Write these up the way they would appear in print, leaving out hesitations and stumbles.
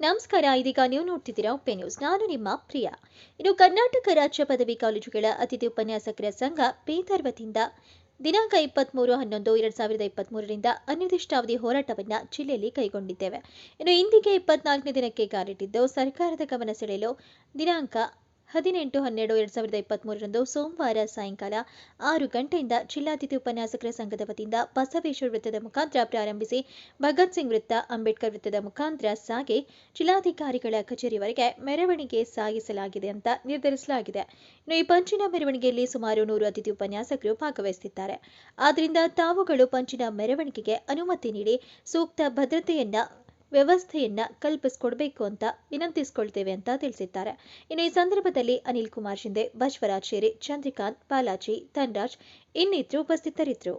ನಮಸ್ಕಾರ. ಇದೀಗ ನೀವು ನೋಡ್ತಿದ್ದೀರಾ ಉಪ್ಪೆ ನ್ಯೂಸ್. ನಾನು ನಿಮ್ಮ ಪ್ರಿಯಾ. ಇನ್ನು ಕರ್ನಾಟಕ ರಾಜ್ಯ ಪದವಿ ಕಾಲೇಜುಗಳ ಅತಿಥಿ ಉಪನ್ಯಾಸಕರ ಸಂಘ ಪೇದರ್ ವತಿಯಿಂದ ದಿನಾಂಕ 23/11/2023ರಿಂದ ಅನಿರ್ದಿಷ್ಟಾವಧಿ ಹೋರಾಟವನ್ನು ಜಿಲ್ಲೆಯಲ್ಲಿ ಕೈಗೊಂಡಿದ್ದೇವೆ. ಇನ್ನು ಇಂದಿಗೆ 24ನೇ ದಿನಕ್ಕೆ ಕಾಲಿಟ್ಟಿದ್ದು, ಸರ್ಕಾರದ ಗಮನ ಸೆಳೆಯಲು ದಿನಾಂಕ 18/12/2023ರಂದು ಸೋಮವಾರ ಸಾಯಂಕಾಲ 6 ಗಂಟೆಯಿಂದ ಜಿಲ್ಲಾತಿಥಿ ಉಪನ್ಯಾಸಕರ ಸಂಘದ ವತಿಯಿಂದ ಬಸವೇಶ್ವರ ವೃತ್ತದ ಮುಖಾಂತರ ಪ್ರಾರಂಭಿಸಿ ಭಗತ್ ಸಿಂಗ್ ವೃತ್ತ, ಅಂಬೇಡ್ಕರ್ ವೃತ್ತದ ಮುಖಾಂತರ ಸಾಗಿ ಜಿಲ್ಲಾಧಿಕಾರಿಗಳ ಕಚೇರಿವರೆಗೆ ಮೆರವಣಿಗೆ ಸಾಗಿಸಲಾಗಿದೆ ಅಂತ ನಿರ್ಧರಿಸಲಾಗಿದೆ. ಇನ್ನು ಈ ಪಂಚಿನ ಮೆರವಣಿಗೆಯಲ್ಲಿ ಸುಮಾರು 100 ಅತಿಥಿ ಉಪನ್ಯಾಸಕರು ಭಾಗವಹಿಸುತ್ತಿದ್ದಾರೆ. ಆದ್ದರಿಂದ ತಾವುಗಳು ಪಂಚಿನ ಮೆರವಣಿಗೆಗೆ ಅನುಮತಿ ನೀಡಿ ಸೂಕ್ತ ವ್ಯವಸ್ಥೆಯನ್ನ ಕಲ್ಪಿಸಿಕೊಡಬೇಕು ಅಂತ ವಿನಂತಿಸಿಕೊಳ್ತೇವೆ ಅಂತ ತಿಳಿಸಿದ್ದಾರೆ. ಇನ್ನು ಈ ಸಂದರ್ಭದಲ್ಲಿ ಅನಿಲ್ ಕುಮಾರ್ ಶಿಂದೆ, ಬಸವರಾಜ್ ಶೇರಿ, ಚಂದ್ರಕಾಂತ್, ಬಾಲಾಜಿ, ಧನರಾಜ್ ಇನ್ನಿತರು ಉಪಸ್ಥಿತರಿದ್ದರು.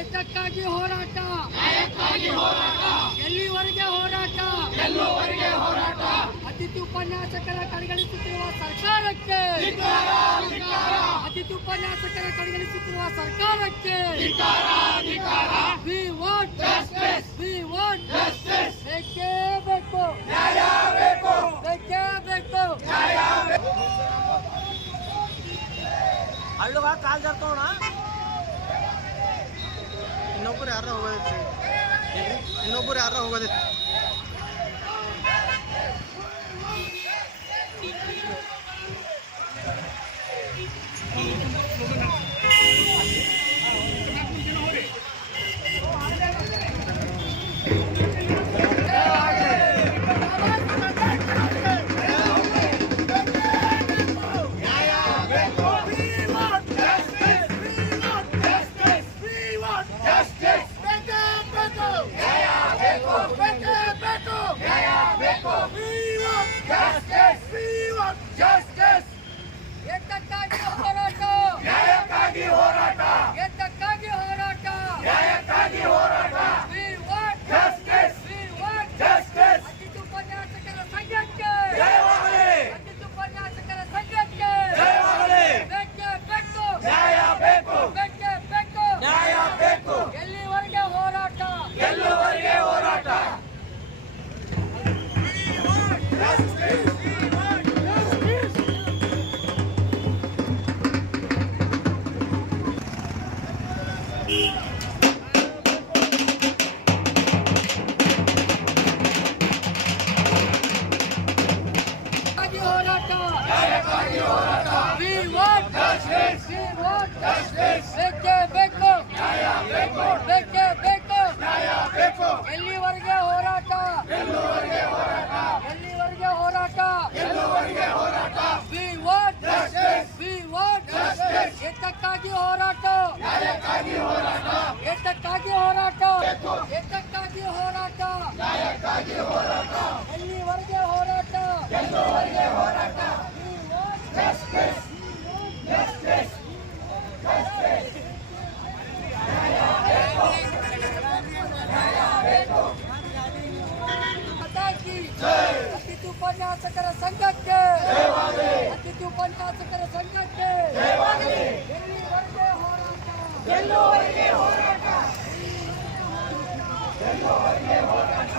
ಇದಕ್ಕಾಗಿ ಹೋರಾಟ, ಎಲ್ಲಿವರೆಗೆ ಹೋರಾಟ, ಅತಿಥಿ ಉಪನ್ಯಾಸಕರ ಕಡೆಗಣಿಸುತ್ತಿರುವ ಸರ್ಕಾರಕ್ಕೆ, ಅತಿಥಿ ಉಪನ್ಯಾಸಕರ ಕಡೆಗಣಿಸುತ್ತಿರುವ ಸರ್ಕಾರಕ್ಕೆ we want justice, we want justice. ಬೇಕೇ ಬೇಕು, ನ್ಯಾಯ ಬೇಕು, ಬೇಕೇ ಬೇಕು, ನ್ಯಾಯ ಬೇಕು. ಅಲ್ಲುಗ ಕಾಲ್ ಜರ್ತೋಣ ಇನ್ನೊಬ್ಬರು ಯಾರ ಹೋಗೋದಿತ್ತು Justice! We want justice. ಬೇಕೇ ಬೇಕು. ನ್ಯಾಯ ಬೇಕು. ಬೇಕೇ ಬೇಕು. ನ್ಯಾಯ ಬೇಕು. ಎಲ್ಲಿವರೆಗೆ ಹೋರಾಟ? ಎಲ್ಲಿವರೆಗೆ ಹೋರಾಟ? ಎಲ್ಲಿವರೆಗೆ ಹೋರಾಟ? ಎಲ್ಲಿವರೆಗೆ ಹೋರಾಟ? We want justice. We want justice. ಏತಕ್ಕಾಗಿ ಹೋರಾಟ? ನ್ಯಾಯಕ್ಕಾಗಿ ಹೋರಾಟ. ಏತಕ್ಕಾಗಿ ಹೋರಾಟ? ಏತಕ್ಕಾಗಿ ಹೋರಾಟ? ನ್ಯಾಯಕ್ಕಾಗಿ ಹೋರಾಟ. ಎಲ್ಲಿವರೆಗೆ ಹೋರಾಟ? ಎಲ್ಲಿವರೆಗೆ ಹೋರಾಟ? We want justice. Justice. ಅತಿಥಿ ಉಪನ್ಯಾಸಕರ ಸಂಘಕ್ಕೆ ಅತಿಥಿ ಉಪನ್ಯಾಸಕರ ಸಂಘಕ್ಕೆ ಎಲ್ಲಿವರೆಗೆ ಹೋರಾಟ? ಎಲ್ಲುವರೆಗೆ ಹೋರಾಟ? ಎಲ್ಲುವರೆಗೆ ಹೋರಾಟ?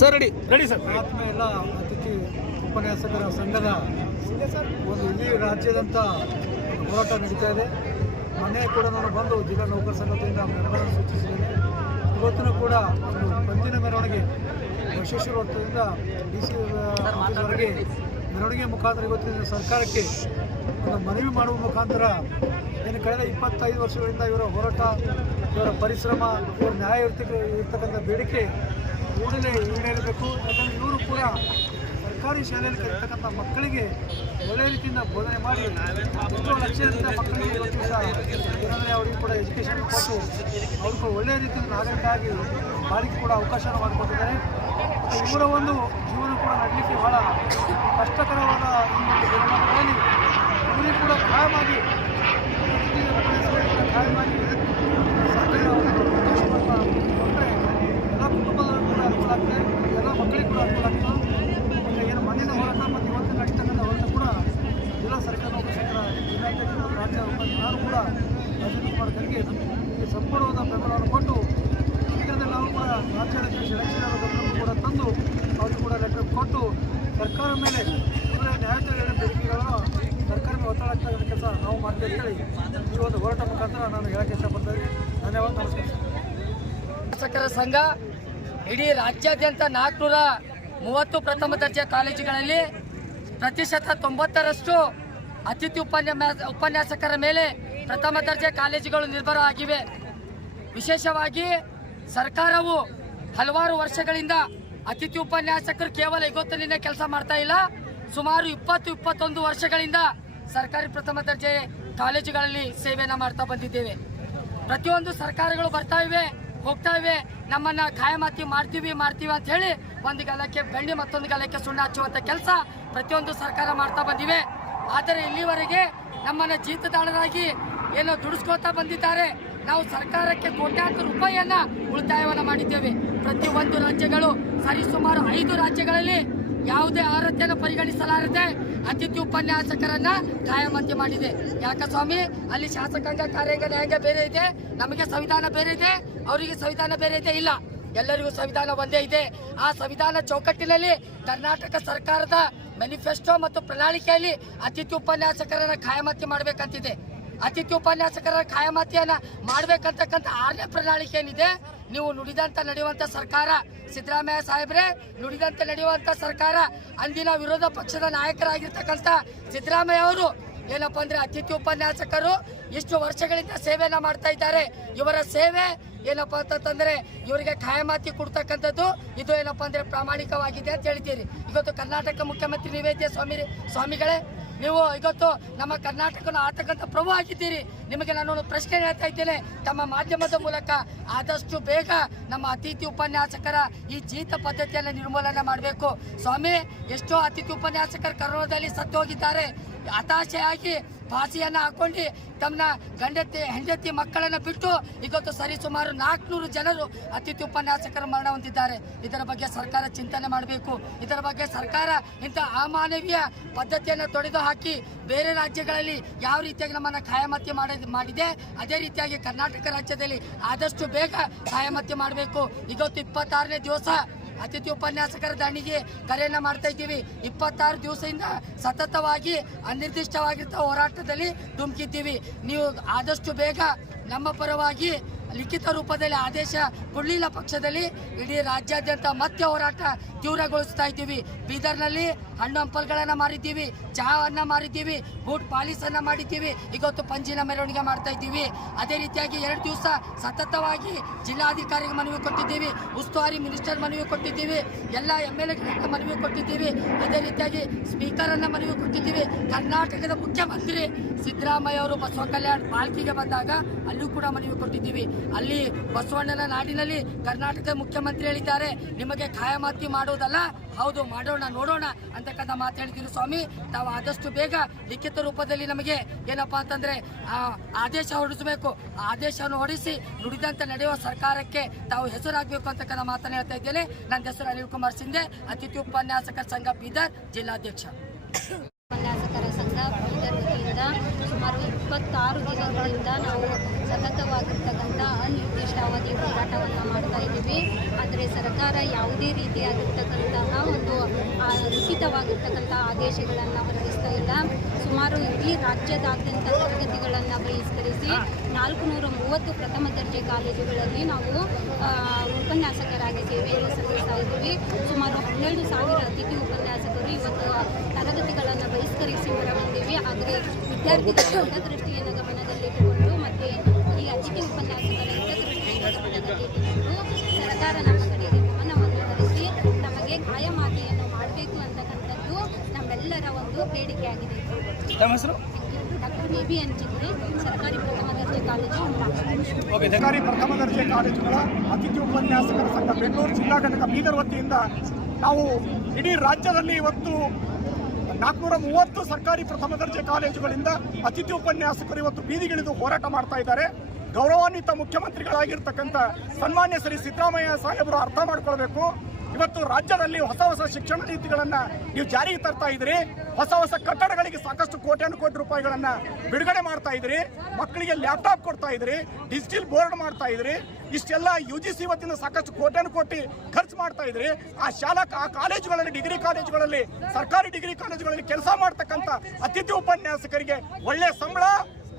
Sir ready sir. ಆತ್ಮ ಎಲ್ಲ ಅತಿಥಿ ಉಪನ್ಯಾಸಕರ ಸಂಘದ ಒಂದು ಇಡೀ ರಾಜ್ಯದಂತ ಹೋರಾಟ ನಡೀತಾ ಇದೆ. ಮೊನ್ನೆ ಕೂಡ ನಾನು ಬಂದು ಜಿಲ್ಲಾ ನೌಕರ ಸಂಘದಿಂದ ಮೆರವಣಿಗೆ ಸೂಚಿಸಿದ್ದೇನೆ. ಇವತ್ತಿನೂ ಕೂಡ ಒಂದು ಪಂಜಿನ ಮೆರವಣಿಗೆ ಬಸವೇಶ್ವರ ವೃತ್ತದಿಂದ DC ಆಫೀಸ್ವರೆಗೆ ಮೆರವಣಿಗೆ ಮುಖಾಂತರ ಇವತ್ತಿನ ಸರ್ಕಾರಕ್ಕೆ ಒಂದು ಮನವಿ ಮಾಡುವ ಮುಖಾಂತರ ಏನು ಕಳೆದ 25 ವರ್ಷಗಳಿಂದ ಇವರ ಹೋರಾಟ, ಇವರ ಪರಿಶ್ರಮ, ಇವರ ನ್ಯಾಯ ಇರ್ತಕ್ಕಂಥ ಬೇಡಿಕೆ ಕೂಡಲೇ ಈಡೇರಬೇಕು. ಯಾಕಂದರೆ ಇವರು ಕೂಡ ಸರ್ಕಾರಿ ಶಾಲೆಯಲ್ಲಿ ಕಲಿತಕ್ಕಂಥ ಮಕ್ಕಳಿಗೆ ಒಳ್ಳೆಯ ರೀತಿಯಿಂದ ಬೋಧನೆ ಮಾಡಿ ಎಷ್ಟೋ ಲಕ್ಷದಿಂದ ಮಕ್ಕಳಿಗೆ ಇವತ್ತು ಸಹ ಏನಂದರೆ ಅವರಿಗೆ ಕೂಡ ಎಜುಕೇಷನ್ ಕೊಟ್ಟು ಅವ್ರಿಗೆ ಒಳ್ಳೆಯ ರೀತಿಯಿಂದ ನಾಗರಿಕ ಆಗಿ ಬಾಳಿಕೆ ಕೂಡ ಅವಕಾಶ ಮಾಡಿಕೊಟ್ಟಿದ್ದಾರೆ. ಇವರ ಒಂದು ಜೀವನ ಕೂಡ ನಡಲಿಕ್ಕೆ ಬಹಳ ಕಷ್ಟಕರವಾದ ಈ ಒಂದು ದಿನಮಾನಗಳಲ್ಲಿ ಇವರಿಗೆ ಕೂಡ ಕಾಯಮಾಗಿ ಸರ್ಕಾರ ಒಂದು ಅವಕಾಶವನ್ನು ಕೊಟ್ಟರೆ ಎಲ್ಲ ಕುಟುಂಬದವರು ಕೂಡ ಅನುಕೂಲ ಆಗ್ತದೆ, ಎಲ್ಲ ಮಕ್ಕಳಿಗೆ ಕೂಡ ಅನುಕೂಲ ಆಗ್ತದೆ. ಮತ್ತು ಏನು ಮಣ್ಣಿನ ಹೋರಾಟ ಮತ್ತು ಇವತ್ತಿನ ನಡೀತಕ್ಕಂಥ ಹೋರಾಟ ಕೂಡ ಜಿಲ್ಲಾ ಸರ್ಕಾರ ನೌಕರ ಸಂಘ ಜಿಲ್ಲಾಧ್ಯಕ್ಷರು ರಾಜ್ಯ ನಾನು ಕೂಡ ರಾಜೇಂದ್ರ ಕುಮಾರ್ ಖರ್ಗೆ ಈ ಸಂಪೂರ್ಣವಾದ ಬೆಂಬಲವನ್ನು ಕೊಟ್ಟು ಶೀಘ್ರದಲ್ಲಿ ನಾವು ಕೂಡ ರಾಜ್ಯಾಧ್ಯಕ್ಷ ಎಲೆಕ್ಷನ್ ಗಮನಕ್ಕೂ ಕೂಡ ತಂದು ಅವರಿಗೆ ಕೂಡ ಲೆಟರ್ ಕೊಟ್ಟು ಸರ್ಕಾರ ಮೇಲೆ ಇವರ ನ್ಯಾಯಯುತ ಬೇಡಿಕೆಗಳನ್ನು ಸರ್ಕಾರ ಮೇಲೆ ಒತ್ತಡ ಆಗ್ತಾ ಇರೋ ಕೆಲಸ ನಾವು ಮಾಡ್ತೇವೆ ಅಂತೇಳಿ ಈ ಒಂದು ಹೋರಾಟ ಮುಖಾಂತರ ನಾನು ಹೇಳಕ್ಕೆ ಇಷ್ಟಪಡ್ತೇನೆ. ಧನ್ಯವಾದ, ನಮಸ್ಕಾರ. ಶಾಸಕರ ಸಂಘ ಇಡೀ ರಾಜ್ಯಾದ್ಯಂತ 430 ಪ್ರಥಮ ದರ್ಜೆ ಕಾಲೇಜುಗಳಲ್ಲಿ ಪ್ರತಿಶತ 90ರಷ್ಟು ಅತಿಥಿ ಉಪನ್ಯಾಸಕರ ಮೇಲೆ ಪ್ರಥಮ ದರ್ಜೆ ಕಾಲೇಜುಗಳು ನಿರ್ಭರ ಆಗಿವೆ. ವಿಶೇಷವಾಗಿ ಸರ್ಕಾರವು ಹಲವಾರು ವರ್ಷಗಳಿಂದ ಅತಿಥಿ ಉಪನ್ಯಾಸಕರು ಕೇವಲ ಇವತ್ತಿನ ಕೆಲಸ ಮಾಡ್ತಾ ಇಲ್ಲ, ಸುಮಾರು 20-21 ವರ್ಷಗಳಿಂದ ಸರ್ಕಾರಿ ಪ್ರಥಮ ದರ್ಜೆ ಕಾಲೇಜುಗಳಲ್ಲಿ ಸೇವೆಯನ್ನು ಮಾಡ್ತಾ ಬಂದಿದ್ದೇವೆ. ಪ್ರತಿಯೊಂದು ಸರ್ಕಾರಗಳು ಬರ್ತಾ ಇವೆ, ಹೋಗ್ತಾ ಇವೆ, ನಮ್ಮನ್ನ ಖಾಯಮಾತಿ ಮಾಡ್ತೀವಿ ಅಂತ ಹೇಳಿ ಒಂದು ಗಲಕ್ಕೆ ಬೆಣ್ಣೆ ಮತ್ತೊಂದು ಗಲಕ್ಕೆ ಸುಣ್ಣ ಹಚ್ಚುವಂಥ ಕೆಲಸ ಪ್ರತಿಯೊಂದು ಸರ್ಕಾರ ಮಾಡ್ತಾ ಬಂದಿವೆ. ಆದರೆ ಇಲ್ಲಿವರೆಗೆ ನಮ್ಮನ್ನ ಜೀತದಾಳರಾಗಿ ಏನೋ ದುಡಿಸ್ಕೋತಾ ಬಂದಿದ್ದಾರೆ. ನಾವು ಸರ್ಕಾರಕ್ಕೆ ಕೋಟ್ಯಾಂತರ ರೂಪಾಯಿಯನ್ನ ಉಳಿತಾಯವನ್ನು ಮಾಡಿದ್ದೇವೆ. ಪ್ರತಿಯೊಂದು ರಾಜ್ಯಗಳು ಸರಿಸುಮಾರು 5 ರಾಜ್ಯಗಳಲ್ಲಿ ಯಾವುದೇ ಅರ್ಹತೆಯನ್ನು ಪರಿಗಣಿಸಲಾರದೆ ಅತಿಥಿ ಉಪನ್ಯಾಸಕರನ್ನ ಖಾಯಮಾತಿ ಮಾಡಿದೆ. ಯಾಕ ಸ್ವಾಮಿ? ಅಲ್ಲಿ ಶಾಸಕಾಂಗ, ಕಾರ್ಯಾಂಗ, ನ್ಯಾಯಾಂಗ ಬೇರೆ ಇದೆ, ನಮಗೆ ಸಂವಿಧಾನ ಬೇರೆ ಇದೆ, ಅವರಿಗೆ ಸಂವಿಧಾನ ಬೇರೆ ಇದೆ? ಇಲ್ಲ, ಎಲ್ಲರಿಗೂ ಸಂವಿಧಾನ ಒಂದೇ ಇದೆ. ಆ ಸಂವಿಧಾನ ಚೌಕಟ್ಟಿನಲ್ಲಿ ಕರ್ನಾಟಕ ಸರ್ಕಾರದ ಮ್ಯಾನಿಫೆಸ್ಟೋ ಮತ್ತು ಪ್ರಣಾಳಿಕೆಯಲ್ಲಿ ಅತಿಥಿ ಉಪನ್ಯಾಸಕರನ್ನ ಖಾಯಮಾತಿ ಮಾಡಬೇಕಂತಿದೆ. ಅತಿಥಿ ಉಪನ್ಯಾಸಕರ ಖಾಯಮಾತಿಯನ್ನ ಮಾಡಬೇಕಂತಕ್ಕಂಥ 6ನೇ ಪ್ರಣಾಳಿಕೆ ಏನಿದೆ, ನೀವು ನುಡಿದಂತ ನಡೆಯುವಂತ ಸರ್ಕಾರ, ಸಿದ್ದರಾಮಯ್ಯ ಸಾಹೇಬ್ರೆ ನುಡಿದಂತೆ ನಡೆಯುವಂತ ಸರ್ಕಾರ, ಅಂದಿನ ವಿರೋಧ ಪಕ್ಷದ ನಾಯಕರಾಗಿರ್ತಕ್ಕಂಥ ಸಿದ್ದರಾಮಯ್ಯ ಅವರು ಏನಪ್ಪಾ ಅಂದ್ರೆ ಅತಿಥಿ ಉಪನ್ಯಾಸಕರು ಇಷ್ಟು ವರ್ಷಗಳಿಂದ ಸೇವೆಯನ್ನ ಮಾಡ್ತಾ ಇದ್ದಾರೆ. ಇವರ ಸೇವೆ ಏನಪ್ಪಾ ಅಂತಂದ್ರೆ ಇವರಿಗೆ ಖಾಯಮಾತಿ ಕೊಡ್ತಕ್ಕಂಥದ್ದು ಇದು ಏನಪ್ಪಾ ಅಂದ್ರೆ ಪ್ರಾಮಾಣಿಕವಾಗಿದೆ ಅಂತ ಹೇಳ್ತೀರಿ. ಇವತ್ತು ಕರ್ನಾಟಕ ಮುಖ್ಯಮಂತ್ರಿ ನೀವೇ ಸ್ವಾಮಿಗಳೇ, ನೀವು ಇವತ್ತು ನಮ್ಮ ಕರ್ನಾಟಕನ ಆಳ್ತಕ್ಕಂಥ ಪ್ರಭು ಆಗಿದ್ದೀರಿ. ನಿಮಗೆ ನಾನು ಒಂದು ಪ್ರಶ್ನೆ ಹೇಳ್ತಾ ಇದ್ದೇನೆ, ತಮ್ಮ ಮಾಧ್ಯಮದ ಮೂಲಕ ಆದಷ್ಟು ಬೇಗ ನಮ್ಮ ಅತಿಥಿ ಉಪನ್ಯಾಸಕರ ಈ ಜೀತ ಪದ್ಧತಿಯನ್ನು ನಿರ್ಮೂಲನೆ ಮಾಡಬೇಕು. ಸ್ವಾಮಿ, ಎಷ್ಟೋ ಅತಿಥಿ ಉಪನ್ಯಾಸಕರು ಕರೋನಾದಲ್ಲಿ ಸತ್ತು ಹೋಗಿದ್ದಾರೆ. ಹತಾಶೆಯಾಗಿ ಫಾಸಿಯನ್ನು ಹಾಕೊಂಡು ತಮ್ಮ ಹೆಂಡತಿ ಮಕ್ಕಳನ್ನು ಬಿಟ್ಟು ಇವತ್ತು ಸರಿಸುಮಾರು 400 ಜನರು ಅತಿಥಿ ಉಪನ್ಯಾಸಕರು ಮರಣ ಹೊಂದಿದ್ದಾರೆ. ಇದರ ಬಗ್ಗೆ ಸರ್ಕಾರ ಚಿಂತನೆ ಮಾಡಬೇಕು. ಇದರ ಬಗ್ಗೆ ಸರ್ಕಾರ ಇಂಥ ಅಮಾನವೀಯ ಪದ್ಧತಿಯನ್ನು ತೊಡೆದು ಹಾಕಿ ಬೇರೆ ರಾಜ್ಯಗಳಲ್ಲಿ ಯಾವ ರೀತಿಯಾಗಿ ನಮ್ಮನ್ನು ಖಾಯಮಾತಿ ಮಾಡಿದೆ ಅದೇ ರೀತಿಯಾಗಿ ಕರ್ನಾಟಕ ರಾಜ್ಯದಲ್ಲಿ ಆದಷ್ಟು ಬೇಗ ಖಾಯಮಾತಿ ಮಾಡಬೇಕು. ಇವತ್ತು 26ನೇ ದಿವಸ ಅತಿಥಿ ಉಪನ್ಯಾಸಕರ ದಂಡಿಗೆ ಕರೆಯನ್ನ ಮಾಡ್ತಾ ಇದ್ದೀವಿ. 26 ದಿವಸದಿಂದ ಸತತವಾಗಿ ಅನಿರ್ದಿಷ್ಟವಾಗಿರ್ತ ಹೋರಾಟದಲ್ಲಿ ಧುಮುಕಿದ್ದೀವಿ. ನೀವು ಆದಷ್ಟು ಬೇಗ ನಮ್ಮ ಪರವಾಗಿ ಲಿಖಿತ ರೂಪದಲ್ಲಿ ಆದೇಶ ಕೊಡಲಿಲ್ಲ ಪಕ್ಷದಲ್ಲಿ ಇಡೀ ರಾಜ್ಯಾದ್ಯಂತ ಮತ್ತೆ ಹೋರಾಟ ತೀವ್ರಗೊಳಿಸ್ತಾ ಇದ್ದೀವಿ. ಬೀದರ್ನಲ್ಲಿ ಹಣ್ಣು ಹಂಪಲ್ಗಳನ್ನು ಮಾರಿದ್ದೀವಿ, ಚಹಾವನ್ನು ಮಾರಿದ್ದೀವಿ, ಬೂಟ್ ಪಾಲಿಸನ್ನು ಮಾಡಿದ್ದೀವಿ. ಇವತ್ತು ಪಂಜಿನ ಮೆರವಣಿಗೆ ಮಾಡ್ತಾ ಇದ್ದೀವಿ. ಅದೇ ರೀತಿಯಾಗಿ 2 ದಿವಸ ಸತತವಾಗಿ ಜಿಲ್ಲಾಧಿಕಾರಿಗೆ ಮನವಿ ಕೊಟ್ಟಿದ್ದೀವಿ, ಉಸ್ತುವಾರಿ ಮಿನಿಸ್ಟರ್ ಮನವಿ ಕೊಟ್ಟಿದ್ದೀವಿ, ಎಲ್ಲ MLA ಮನವಿ ಕೊಟ್ಟಿದ್ದೀವಿ. ಅದೇ ರೀತಿಯಾಗಿ ಸ್ಪೀಕರನ್ನು ಮನವಿ ಕೊಟ್ಟಿದ್ದೀವಿ. ಕರ್ನಾಟಕದ ಮುಖ್ಯಮಂತ್ರಿ ಸಿದ್ದರಾಮಯ್ಯ ಅವರು ಬಸವ ಕಲ್ಯಾಣ ಪಾಲ್ಕಿಗೆ ಬಂದಾಗ ಅಲ್ಲೂ ಕೂಡ ಮನವಿ ಕೊಟ್ಟಿದ್ದೀವಿ. ಅಲ್ಲಿ ಬಸವಣ್ಣನ ನಾಡಿನಲ್ಲಿ ಕರ್ನಾಟಕದ ಮುಖ್ಯಮಂತ್ರಿ ಹೇಳಿದ್ದಾರೆ, ನಿಮಗೆ ಖಾಯಮಾತಿ ಮಾಡೋದಲ್ಲ, ಹೌದು ಮಾಡೋಣ ನೋಡೋಣ ಅಂತಕ್ಕಂಥ ಮಾತು ಹೇಳಿದ್ರು. ಸ್ವಾಮಿ, ತಾವು ಆದಷ್ಟು ಬೇಗ ಲಿಖಿತ ರೂಪದಲ್ಲಿ ನಮಗೆ ಏನಪ್ಪಾ ಅಂತಂದ್ರೆ ಆದೇಶ ಹೊರಡಿಸಬೇಕು. ಆದೇಶವನ್ನು ಹೊರಡಿಸಿ ನುಡಿದಂತೆ ನಡೆಯುವ ಸರ್ಕಾರಕ್ಕೆ ತಾವು ಹೆಸರಾಗಬೇಕು ಅಂತಕ್ಕಂಥ ಮಾತನ್ನು ಹೇಳ್ತಾ ಇದ್ದೇನೆ. ನನ್ನ ಹೆಸರು ಅನಿಲ್ ಕುಮಾರ್ ಸಿಂಧೆ, ಅತಿಥಿ ಉಪನ್ಯಾಸಕರ ಸಂಘ ಬೀದರ್ ಜಿಲ್ಲಾಧ್ಯಕ್ಷ. ಉಪನ್ಯಾಸಕರ ಸಂಘ ಬೀದರ್ ವತಿಯಿಂದ ಸುಮಾರು 26 ದಿನಗಳಿಂದ ನಾವು ಸತತವಾಗಿರ್ತಕ್ಕಂಥ ಅನಿರ್ದಿಷ್ಟಾವಧಿ ಹೋರಾಟವನ್ನು ಮಾಡ್ತಾ ಇದ್ದೀವಿ. ಆದರೆ ಸರ್ಕಾರ ಯಾವುದೇ ರೀತಿಯಾಗಿರ್ತಕ್ಕಂತಹ ಒಂದು ಲಿಖಿತವಾಗಿರ್ತಕ್ಕಂಥ ಆದೇಶಗಳನ್ನು ಹೊರಡಿಸ್ತಾ ಇಲ್ಲ. ಸುಮಾರು ಇಡೀ ರಾಜ್ಯದಾದ್ಯಂತ ತರಗತಿಗಳನ್ನು ಬಹಿಷ್ಕರಿಸಿ 430 ಪ್ರಥಮ ದರ್ಜೆ ಕಾಲೇಜುಗಳಲ್ಲಿ ನಾವು ಉಪನ್ಯಾಸಕರಾಗಿ ಸೇವೆಯನ್ನು ಸಲ್ಲಿಸ್ತಾ ಇದ್ದೀವಿ. ಸುಮಾರು 12,000 ಅತಿಥಿ ಉಪನ್ಯಾಸಕರು ಇವತ್ತು ತರಗತಿಗಳನ್ನು ಬಹಿಷ್ಕರಿಸಿ ಹೊರಬಂದಿವೆ. ಆದರೆ ವಿದ್ಯಾರ್ಥಿಗಳ ಹಿತದೃಷ್ಟಿಯನ್ನು ಗಮನದಲ್ಲಿಟ್ಟುಕೊಂಡು ಮತ್ತು ಈ ಅತಿಥಿ ಉಪನ್ಯಾಸಕರ ಹಿತದೃಷ್ಟಿಯನ್ನು ಗಮನದಲ್ಲಿಟ್ಟುಕೊಂಡು ಸರ್ಕಾರ ನಮ್ಮ ಕಡೆಗೆ ಗಮನವನ್ನು ಹರಿಸಿ ನಮಗೆ ಕಾಯಮಾತಿಯನ್ನು ಮಾಡಬೇಕು ಅಂತಕ್ಕಂಥದ್ದು ನಮ್ಮೆಲ್ಲರ ಒಂದು ಬೇಡಿಕೆಯಾಗಿದೆ. ಡಾಕ್ಟರ್ BBN ಚಿತ್ರೆ, ಸರ್ಕಾರಿ ಪ್ರಥಮ ದರ್ಜೆ ಕಾಲೇಜು. ಸರ್ಕಾರಿ ಪ್ರಥಮ ದರ್ಜೆ ಕಾಲೇಜುಗಳ ಅತಿಥಿ ಉಪನ್ಯಾಸಕರ ಸಂಘ ಬೆಂಗಳೂರು ಜಿಲ್ಲಾ ಘಟಕ ಬೀದರ್ ವತಿಯಿಂದ ನಾವು ಇಡೀ ರಾಜ್ಯದಲ್ಲಿ ಇವತ್ತು 430 ಸರ್ಕಾರಿ ಪ್ರಥಮ ದರ್ಜೆ ಕಾಲೇಜುಗಳಿಂದ ಅತಿಥಿ ಉಪನ್ಯಾಸಕರು ಇವತ್ತು ಬೀದಿಗಿಳಿದು ಹೋರಾಟ ಮಾಡ್ತಾ ಇದ್ದಾರೆ. ಗೌರವಾನ್ವಿತ ಮುಖ್ಯಮಂತ್ರಿಗಳಾಗಿರ್ತಕ್ಕಂಥ ಸನ್ಮಾನ್ಯ ಶ್ರೀ ಸಿದ್ದರಾಮಯ್ಯ ಸಾಹೇಬರು ಅರ್ಥ ಮಾಡ್ಕೊಳ್ಬೇಕು. ಇವತ್ತು ರಾಜ್ಯದಲ್ಲಿ ಹೊಸ ಶಿಕ್ಷಣ ನೀತಿಗಳನ್ನು ನೀವು ಜಾರಿಗೆ ತರ್ತಾ ಇದ್ದೀರಿ. ಹೊಸ ಕಟ್ಟಡಗಳಿಗೆ ಸಾಕಷ್ಟು ಕೋಟ್ಯಾನು ಕೋಟಿ ರೂಪಾಯಿಗಳನ್ನು ಬಿಡುಗಡೆ ಮಾಡ್ತಾ ಇದ್ದೀರಿ. ಮಕ್ಕಳಿಗೆ ಲ್ಯಾಪ್ಟಾಪ್ ಕೊಡ್ತಾ ಇದ್ದೀರಿ, ಡಿಜಿಟಲ್ ಬೋರ್ಡ್ ಮಾಡ್ತಾ ಇದ್ದೀರಿ. ಇಷ್ಟೆಲ್ಲ UGC ವತಿಯಿಂದ ಸಾಕಷ್ಟು ಕೋಟ್ಯಾನು ಕೋಟಿ ಖರ್ಚು ಮಾಡ್ತಾ ಇದ್ದೀರಿ. ಆ ಕಾಲೇಜುಗಳಲ್ಲಿ, ಡಿಗ್ರಿ ಕಾಲೇಜುಗಳಲ್ಲಿ, ಸರ್ಕಾರಿ ಡಿಗ್ರಿ ಕಾಲೇಜುಗಳಲ್ಲಿ ಕೆಲಸ ಮಾಡ್ತಕ್ಕಂಥ ಅತಿಥಿ ಉಪನ್ಯಾಸಕರಿಗೆ ಒಳ್ಳೆಯ ಸಂಬಳ,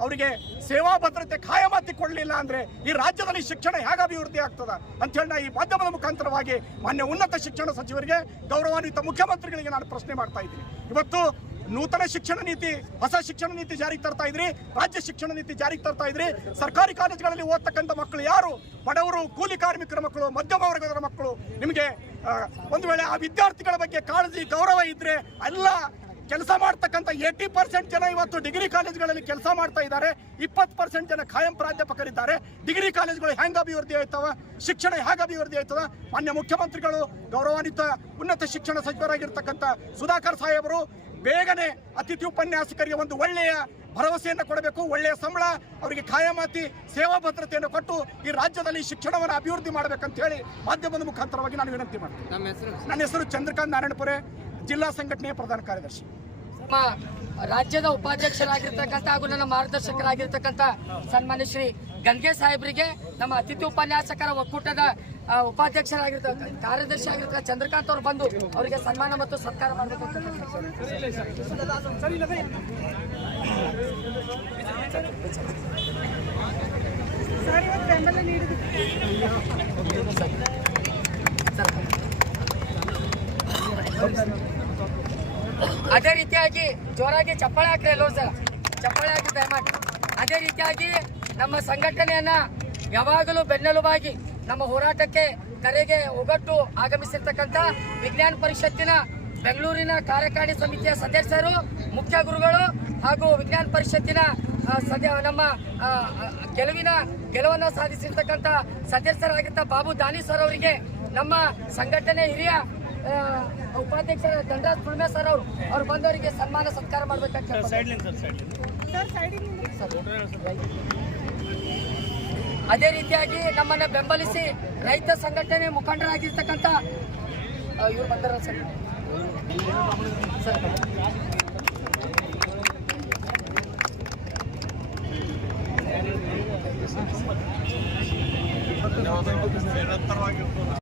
ಅವರಿಗೆ ಸೇವಾ ಭದ್ರತೆ ಕಾಯಮಾತಿ ಕೊಡಲಿಲ್ಲ ಅಂದ್ರೆ ಈ ರಾಜ್ಯದಲ್ಲಿ ಶಿಕ್ಷಣ ಹೇಗೆ ಅಭಿವೃದ್ಧಿ ಆಗ್ತದ ಅಂತ ಹೇಳಿ ಈ ಮಾಧ್ಯಮದ ಮುಖಾಂತರವಾಗಿ ಮಾನ್ಯ ಉನ್ನತ ಶಿಕ್ಷಣ ಸಚಿವರಿಗೆ, ಗೌರವಾನ್ವಿತ ಮುಖ್ಯಮಂತ್ರಿಗಳಿಗೆ ನಾನು ಪ್ರಶ್ನೆ ಮಾಡ್ತಾ ಇದ್ದೀನಿ. ಇವತ್ತು ನೂತನ ಶಿಕ್ಷಣ ನೀತಿ, ಹೊಸ ಶಿಕ್ಷಣ ನೀತಿ ಜಾರಿಗೆ ತರ್ತಾ ಇದ್ರಿ, ರಾಜ್ಯ ಶಿಕ್ಷಣ ನೀತಿ ಜಾರಿಗೆ ತರ್ತಾ ಇದ್ರಿ. ಸರ್ಕಾರಿ ಕಾಲೇಜುಗಳಲ್ಲಿ ಓದ್ತಕ್ಕಂಥ ಮಕ್ಕಳು ಯಾರು? ಬಡವರು, ಕೂಲಿ ಕಾರ್ಮಿಕರ ಮಕ್ಕಳು, ಮಧ್ಯಮ ವರ್ಗದ ಮಕ್ಕಳು. ನಿಮಗೆ ಒಂದು ವೇಳೆ ಆ ವಿದ್ಯಾರ್ಥಿಗಳ ಬಗ್ಗೆ ಕಾಳಜಿ, ಗೌರವ ಇದ್ರೆ ಎಲ್ಲ ಕೆಲಸ ಮಾಡ್ತಕ್ಕಂಥ 80% ಜನ ಇವತ್ತು ಡಿಗ್ರಿ ಕಾಲೇಜುಗಳಲ್ಲಿ ಕೆಲಸ ಮಾಡ್ತಾ ಇದ್ದಾರೆ. 20% ಜನ ಖಾಯಂ ಪ್ರಾಧ್ಯಾಪಕರಿದ್ದಾರೆ. ಡಿಗ್ರಿ ಕಾಲೇಜುಗಳು ಹೆಂಗೆ ಅಭಿವೃದ್ಧಿ ಆಯ್ತವ? ಶಿಕ್ಷಣ ಹೇಗೆ ಅಭಿವೃದ್ಧಿ ಆಯ್ತದ? ಮಾನ್ಯ ಮುಖ್ಯಮಂತ್ರಿಗಳು, ಗೌರವಾನ್ವಿತ ಉನ್ನತ ಶಿಕ್ಷಣ ಸಚಿವರಾಗಿರ್ತಕ್ಕಂಥ ಸುಧಾಕರ್ ಸಾಹೇಬರು ಬೇಗನೆ ಅತಿಥಿ ಉಪನ್ಯಾಸಕರಿಗೆ ಒಂದು ಒಳ್ಳೆಯ ಭರವಸೆಯನ್ನು ಕೊಡಬೇಕು. ಒಳ್ಳೆಯ ಸಂಬಳ, ಅವರಿಗೆ ಕಾಯಮಾತಿ, ಸೇವಾ ಭದ್ರತೆಯನ್ನು ಕೊಟ್ಟು ಈ ರಾಜ್ಯದಲ್ಲಿ ಶಿಕ್ಷಣವನ್ನು ಅಭಿವೃದ್ಧಿ ಮಾಡಬೇಕಂತ ಹೇಳಿ ಮಾಧ್ಯಮದ ಮುಖಾಂತರವಾಗಿ ನಾನು ವಿನಂತಿ ಮಾಡ್ತೀನಿ. ನನ್ನ ಹೆಸರು ಚಂದ್ರಕಾಂತ್ ನಾರಾಯಣಪುರೆ, ಜಿಲ್ಲಾ ಸಂಘಟನೆಯ ಪ್ರಧಾನ ಕಾರ್ಯದರ್ಶಿ. ನಮ್ಮ ರಾಜ್ಯದ ಉಪಾಧ್ಯಕ್ಷರಾಗಿರ್ತಕ್ಕಂಥ ಹಾಗೂ ನನ್ನ ಮಾರ್ಗದರ್ಶಕರಾಗಿರ್ತಕ್ಕಂಥ ಸನ್ಮಾನ್ಯ ಶ್ರೀ ಗಂಗೆ ಸಾಹೇಬರಿಗೆ, ನಮ್ಮ ಅತಿಥಿ ಉಪನ್ಯಾಸಕರ ಒಕ್ಕೂಟದ ಉಪಾಧ್ಯಕ್ಷರಾಗಿರ್ತಕ್ಕಂಥ ಕಾರ್ಯದರ್ಶಿ ಆಗಿರ್ತಕ್ಕಂಥ ಚಂದ್ರಕಾಂತ್ ಅವರು ಬಂದು ಅವರಿಗೆ ಸನ್ಮಾನ ಮತ್ತು ಸತ್ಕಾರ ಮಾಡಬೇಕು. ಅದೇ ರೀತಿಯಾಗಿ ಜೋರಾಗಿ ಚಪ್ಪಾಳೆ ಹಾಕ್ರಿ ಎಲ್ಲೋ ಸರ್, ಚಪ್ಪಾಳೆ ಹಾಕಿ ದಯಮಾಡಿ. ಅದೇ ರೀತಿಯಾಗಿ ನಮ್ಮ ಸಂಘಟನೆಯನ್ನ ಯಾವಾಗಲೂ ಬೆನ್ನೆಲುಬಾಗಿ ನಮ್ಮ ಹೋರಾಟಕ್ಕೆ ಕರೆಗೆ ಒಗ್ಗಟ್ಟು ಆಗಮಿಸಿರ್ತಕ್ಕಂಥ ವಿಜ್ಞಾನ ಪರಿಷತ್ತಿನ ಬೆಂಗಳೂರಿನ ಕಾರ್ಯಕಾರಿ ಸಮಿತಿಯ ಸದಸ್ಯರು, ಮುಖ್ಯ ಗುರುಗಳು ಹಾಗೂ ವಿಜ್ಞಾನ ಪರಿಷತ್ತಿನ ನಮ್ಮ ಗೆಲುವನ್ನು ಸಾಧಿಸಿರ್ತಕ್ಕಂಥ ಸದಸ್ಯರಾಗಿದ್ದ ಬಾಬು ದಾನಿ ಸರ್ ಅವರಿಗೆ, ನಮ್ಮ ಸಂಘಟನೆ ಹಿರಿಯ ಉಪಾಧ್ಯಕ್ಷರ ಧನರಾಜ್ ಪುಳ್ಮೆ ಸರ್ ಅವ್ರು ಬಂದವರಿಗೆ ಸನ್ಮಾನ ಸತ್ಕಾರ ಮಾಡಬೇಕಂತ. ಅದೇ ರೀತಿಯಾಗಿ ನಮ್ಮನ್ನ ಬೆಂಬಲಿಸಿ ರೈತ ಸಂಘಟನೆ ಮುಖಂಡರಾಗಿರ್ತಕ್ಕಂಥ ಇವ್ರು ಬಂದಾರ ಸರ್.